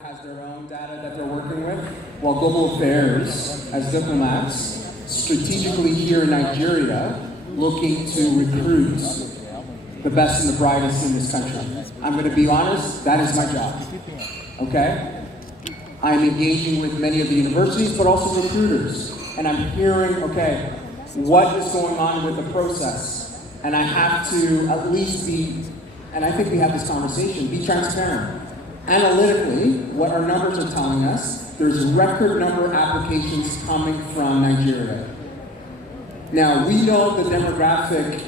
has their own data that they're working with, while Global Affairs, as diplomats, strategically here in Nigeria, looking to recruit the best and the brightest in this country. I'm going to be honest, that is my job, okay? I'm engaging with many of the universities, but also recruiters, and I'm hearing, okay, what is going on with the process? And I have to at least be, and I think we have this conversation, be transparent. Analytically, what our numbers are telling us, there's a record number of applications coming from Nigeria. Now, we know the demographic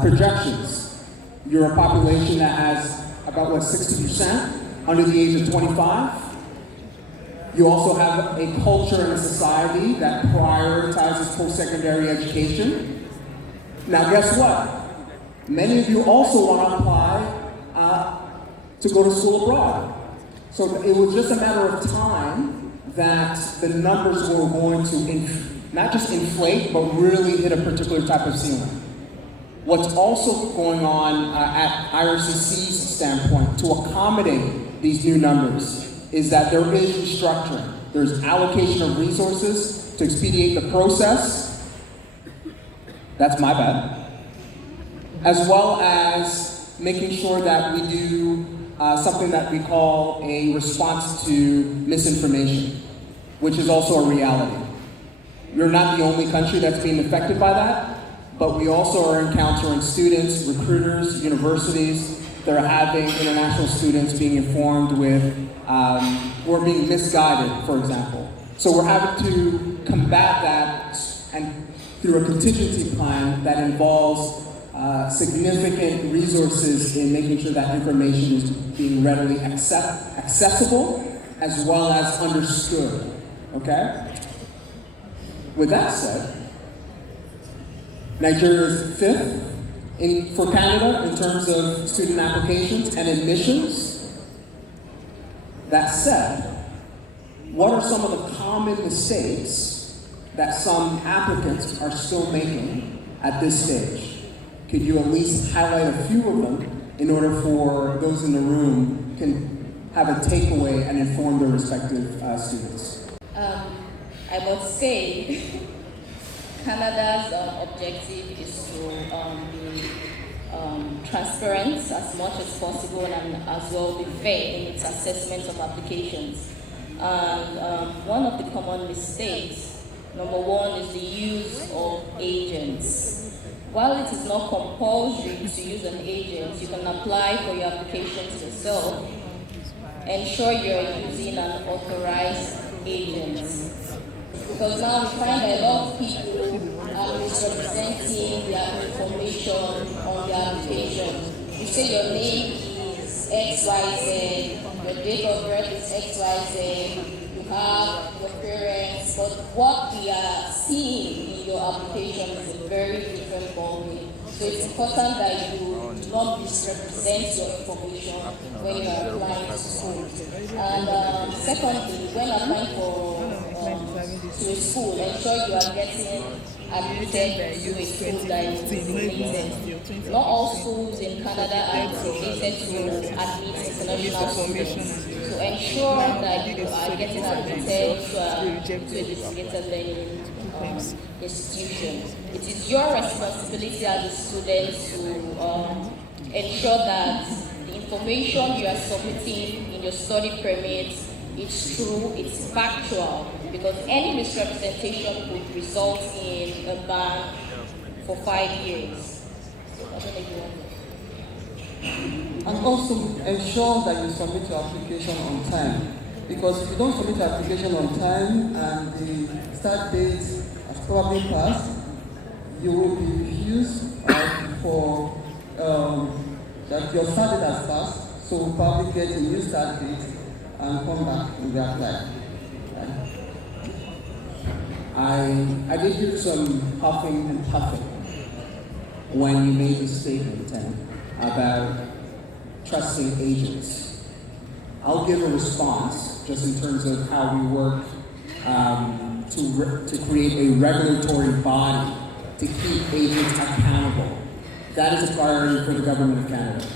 projections. You're a population that has about, 60% under the age of 25. You also have a culture and a society that prioritizes post-secondary education. Now, guess what? Many of you also want to apply to go to school abroad. So it was just a matter of time that the numbers were going to not just inflate, but really hit a particular type of ceiling. What's also going on at IRCC's standpoint to accommodate these new numbers is that there is restructuring. There's allocation of resources to expedite the process. That's my bad. As well as making sure that we do something that we call a response to misinformation, which is also a reality. You're not the only country that's being affected by that, but we also are encountering students, recruiters, universities that are having international students being informed with, or being misguided, for example. So we're having to combat that and through a contingency plan that involves significant resources in making sure that information is being readily accessible as well as understood, okay? With that said, Nigeria is fifth for Canada in terms of student applications and admissions. That said, what are some of the common mistakes that some applicants are still making at this stage? Could you at least highlight a few of them in order for those in the room can have a takeaway and inform their respective students? I must say, Canada's objective is to be transparent as much as possible and as well be fair in its assessment of applications. And one of the common mistakes, number one, is the use of agents. While it is not compulsory to use an agent, you can apply for your applications yourself. Ensure you're using an authorized agent. Because now we find that a lot of people are misrepresenting their information on their application. You say your name is XYZ, your date of birth is XYZ, you have your parents, but what we are seeing in your application is a very different ballgame. So it's important that you do not misrepresent your information when you are applying to school. And secondly, when applying to a school, ensure you are getting admitted to a school that is affiliated. Not all schools in Canada are affiliated to admit international students. So ensure that you are getting admitted to a designated learning institution. It is your responsibility as a student to ensure that the information you are submitting in your study permit is true, it's factual, because any misrepresentation could result in a ban for 5 years. I don't know if you want to. And also ensure that you submit your application on time. Because if you don't submit your application on time and the start date has probably passed, you will be refused for that your start date has passed, so we'll probably get a new start date and come back and reapply. I did hear some huffing and puffing when you made the statement, Tim, about trusting agents. I'll give a response just in terms of how we work to create a regulatory body to keep agents accountable. That is a priority for the government of Canada.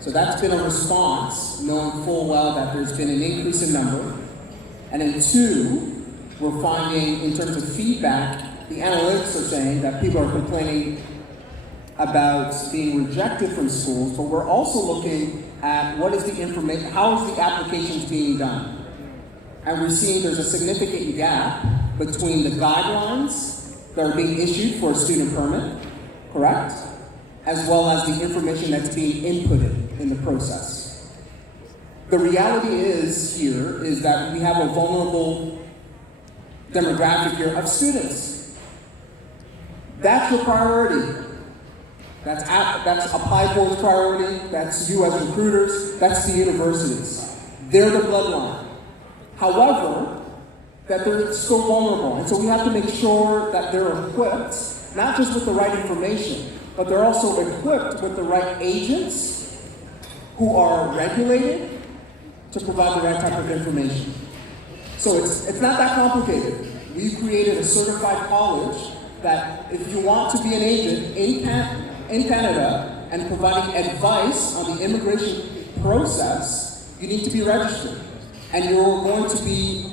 So that's been a response, knowing full well that there's been an increase in number. And then two, we're finding in terms of feedback, the analytics are saying that people are complaining about being rejected from schools, but we're also looking at what is the information, how is the applications being done? And we're seeing there's a significant gap between the guidelines that are being issued for a student permit, correct? As well as the information that's being inputted in the process. The reality is that we have a vulnerable demographic here of students. That's your priority. That's Applied Board's priority, that's you as recruiters, that's the universities. They're the bloodline. However, that they're still vulnerable. And so we have to make sure that they're equipped, not just with the right information, but they're also equipped with the right agents who are regulated to provide the right type of information. So it's not that complicated. We've created a certified college that if you want to be an agent in Canada and providing advice on the immigration process, you need to be registered. And you're going to be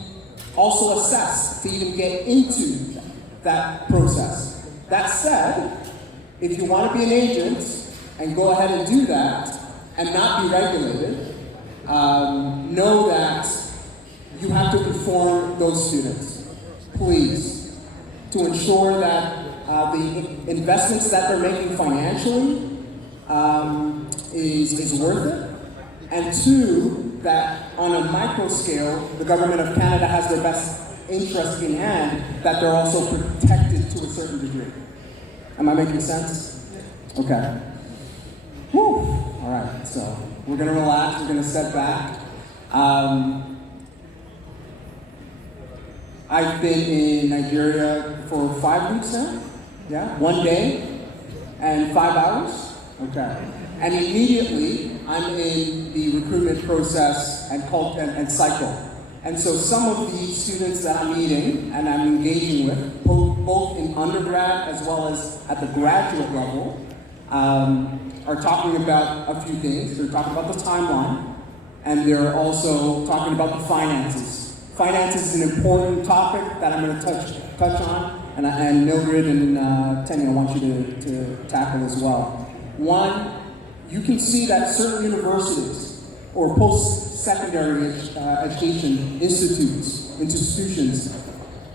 also assessed to even get into that process. That said, if you want to be an agent and go ahead and do that and not be regulated, know that you have to inform those students, please, to ensure that the investments that they're making financially is worth it, and two, that on a micro scale, the government of Canada has their best interest in hand, that they're also protected to a certain degree. Am I making sense? Okay. Whew. All right, so we're gonna relax, we're gonna step back. I've been in Nigeria for 5 weeks now. Yeah, 1 day and 5 hours. Okay. And immediately, I'm in the recruitment process and cycle. And so some of the students that I'm meeting and I'm engaging with, both in undergrad as well as at the graduate level, are talking about a few things. They're talking about the timeline, and they're also talking about the finances. Finance is an important topic that I'm going to touch on, and Mildred and Tanya, I want you to tackle as well. One, you can see that certain universities or post-secondary education institutions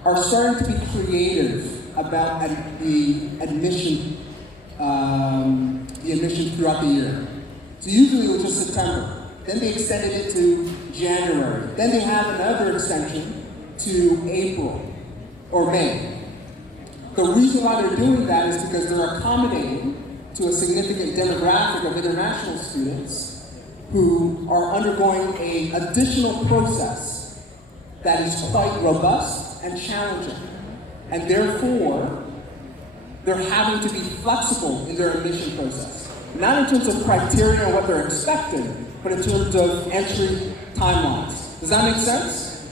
are starting to be creative about the admission throughout the year. So usually it was just September. Then they extended it to January. Then they have another extension to April or May. The reason why they're doing that is because they're accommodating to a significant demographic of international students who are undergoing an additional process that is quite robust and challenging. And therefore, they're having to be flexible in their admission process. Not in terms of criteria and what they're expecting, but in terms of entry timelines. Does that make sense?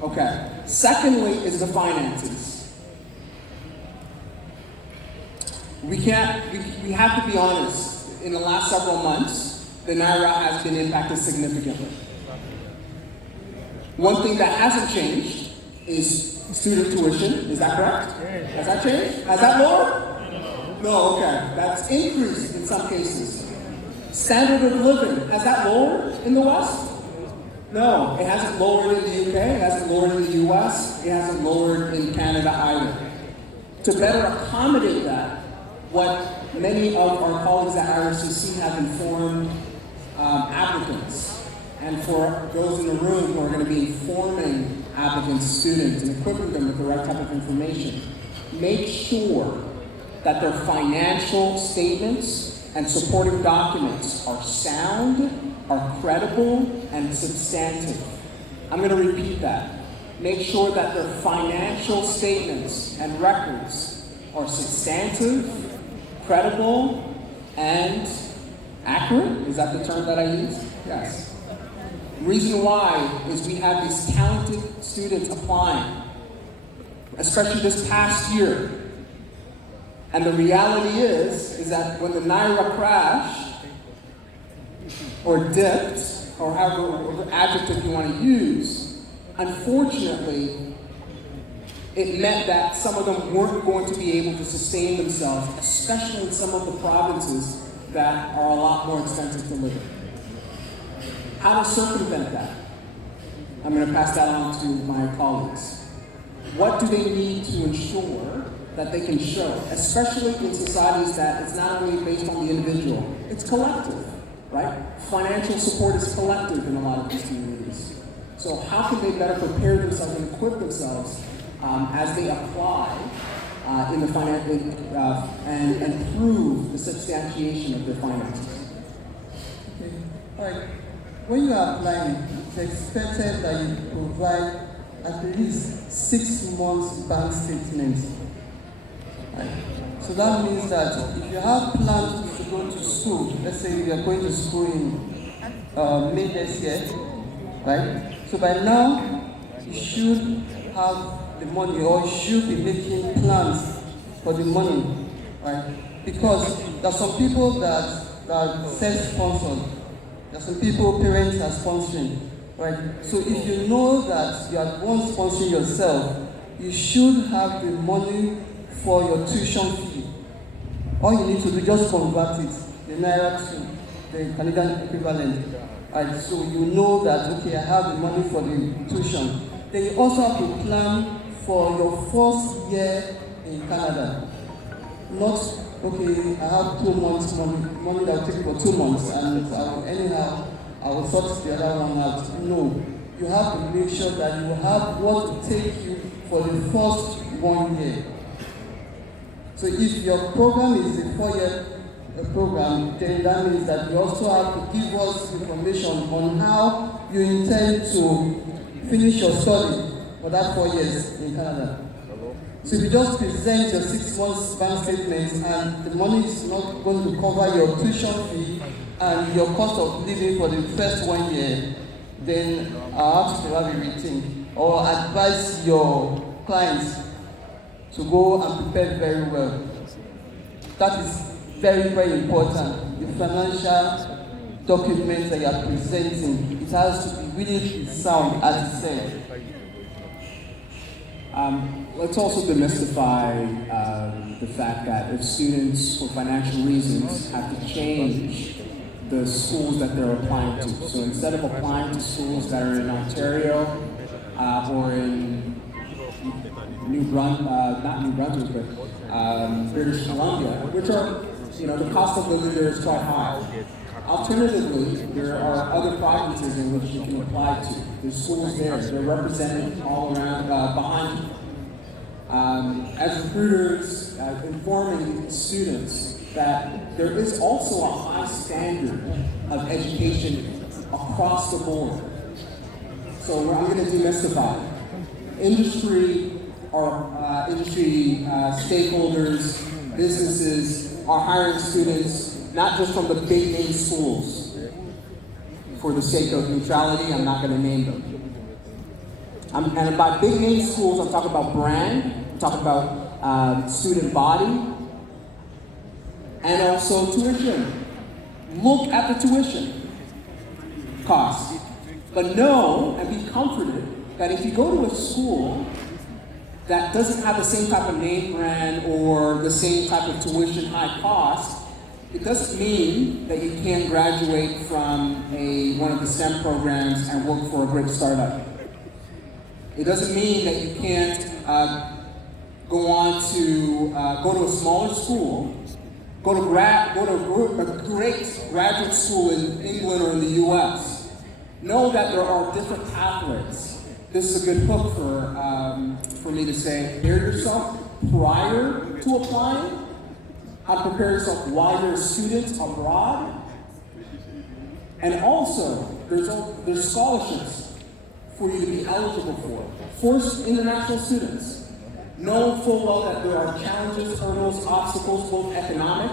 Okay. Secondly is the finances. We have to be honest. In the last several months, the Naira has been impacted significantly. One thing that hasn't changed is student tuition. Is that correct? Has that changed? Has that lowered? No, okay. That's increased in some cases. Standard of living, has that lowered in the West? No, it hasn't lowered in the UK, it hasn't lowered in the US, it hasn't lowered in Canada either. To better accommodate that, what many of our colleagues at IRCC have informed applicants, and for those in the room who are going to be informing applicants, students, and equipping them with the right type of information, make sure that their financial statements and supporting documents are sound, are credible, and substantive. I'm going to repeat that. Make sure that their financial statements and records are substantive, credible, and accurate. Is that the term that I use? Yes. Reason why is we have these talented students applying, especially this past year. And the reality is that when the Naira crashed, or dipped, or however adjective you want to use, unfortunately, it meant that some of them weren't going to be able to sustain themselves, especially in some of the provinces that are a lot more expensive to live in. How to circumvent that? I'm going to pass that on to my colleagues. What do they need to ensure that they can show, especially in societies that it's not only based on the individual, it's collective, right? Financial support is collective in a lot of these communities. So how can they better prepare themselves and equip themselves as they apply in the and prove the substantiation of their finances? Okay. All right. When you are applying, it's expected that you provide at least 6 months bank statements. Right. So that means that if you have plans to go to school, let's say you are going to school in May this year, right? So by now, you should have the money, or you should be making plans for the money, right? Because there are some people that self-sponsor. There are some people parents are sponsoring, right? So if you know that you are the one sponsoring yourself, you should have the money for your tuition fee. All you need to do is just convert it, the naira to the Canadian equivalent. Right, so you know that, okay, I have the money for the tuition. Then you also have to plan for your first year in Canada. Not, okay, I have 2 months money that will take for 2 months, and I will sort the other one out. No, you have to make sure that you have what will take you for the first 1 year. So if your program is a 4-year program, then that means that you also have to give us information on how you intend to finish your study for that 4 years in Canada. So if you just present your 6 months bank statements and the money is not going to cover your tuition fee and your cost of living for the first 1 year, then I'll have to have a rethink or advise your clients to go and prepare very well. That is very, very important. The financial documents that you are presenting, it has to be really sound, as you said. Let's also demystify the fact that if students, for financial reasons, have to change the schools that they're applying to. So instead of applying to schools that are in Ontario or in not New Brunswick, but British Columbia, which are, the cost of living there is quite high. Alternatively, there are other provinces in which you can apply to. There's schools there. They're represented all around, behind you. As recruiters, informing students that there is also a high standard of education across the board. So I'm going to demystify. Industry stakeholders, businesses are hiring students not just from the big name schools. For the sake of neutrality, I'm not going to name them. And by big name schools, I'm talking about brand, I'm talking about student body, and also tuition. Look at the tuition cost. But know and be comforted that if you go to a school that doesn't have the same type of name brand or the same type of tuition high cost, it doesn't mean that you can't graduate from one of the STEM programs and work for a great startup. It doesn't mean that you can't go to a smaller school, go to a great graduate school in England or in the US. Know that there are different pathways. This is a good hook for me to say, prepare yourself prior to applying, how to prepare yourself while you're a student abroad, and also there's scholarships for you to be eligible for international students. Know full well that there are challenges, hurdles, obstacles, both economic